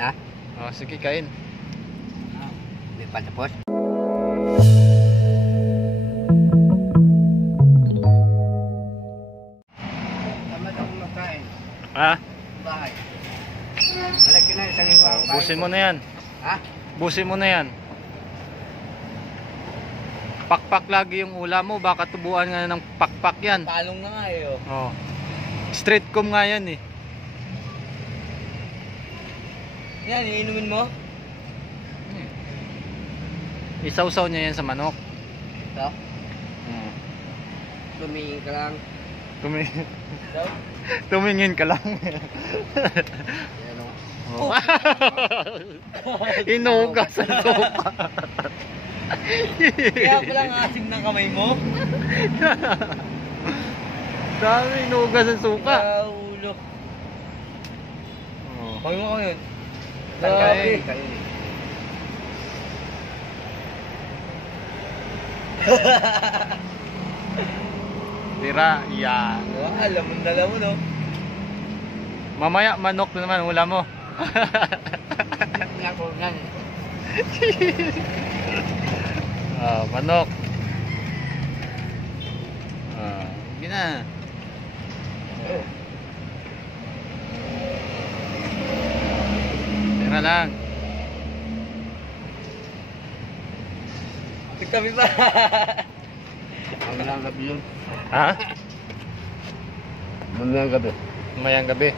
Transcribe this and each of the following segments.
Ha? Oh, sige, kain. Hindi pa tapos. Tama na kumakain. Ha? Bahay. Malaki na isang iba. Busin mo na yan. Ha? Busin mo na yan. Pakpak lagi yung ulam mo. Baka tubuan nga ng pakpak yan. Talong na nga eh. Oh. Straight com nga yan eh. Yan, iinumin mo? Isawsaw niya yan sa manok. Ito? Hmm. Tumingin ka lang. Ito? Tumingin ka lang. Yan o. Oh. Inugas ang sopa. Kaya palang asim ng kamay mo? Dami inugas ang suka. Ulo. Oh. Pagin mo ko yun. Kain. Tira, yan. Alam mo na mo, no? Mamaya manok na naman ulam mo. Manok. Gina. Tira lang. Kami pa. Mamayang gabi yun. Ha? Mamayang gabi. Mamayang gabi.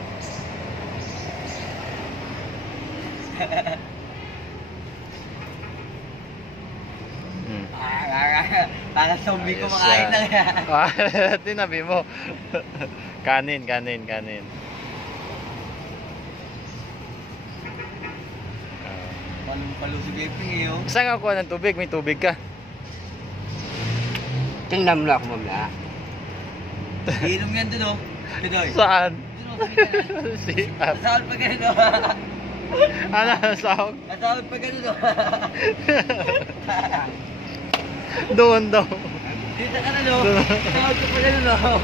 Para zombie ko makain na yan. Tinabi mo. Kanin. Palong-palo si Geping eh, oh. Saan ka kuha ng tubig? May tubig ka. Tingnan mo na ako mamaya. Inom yan dun, oh. Pidoy. Saan? Dun, oh. Siap. Masahod pa ganun, oh. Ano? Sahog? Masahod pa ganun, oh. Doon daw. Dito ka na, no. Masahod pa ganun, oh.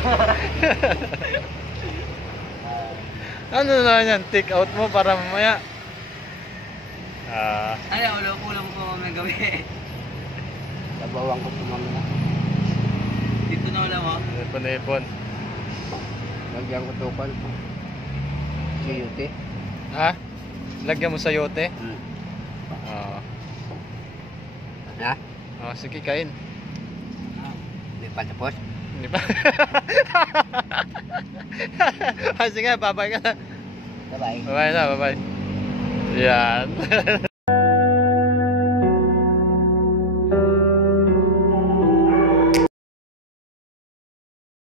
Ano na yan? Take out mo para mamaya. Ay, ulam ko may gabi. Labawang ko tumamala. Dito na ulam, oh. Ipon. Lagyan ko tukal. Siyute. Ha? Lagyan mo sa yote? Ha? Oh, sige, kain. Hindi pa tapos. Hindi pa. Sige, babay ka na. Bye-bye. Bye na, bye. Yan.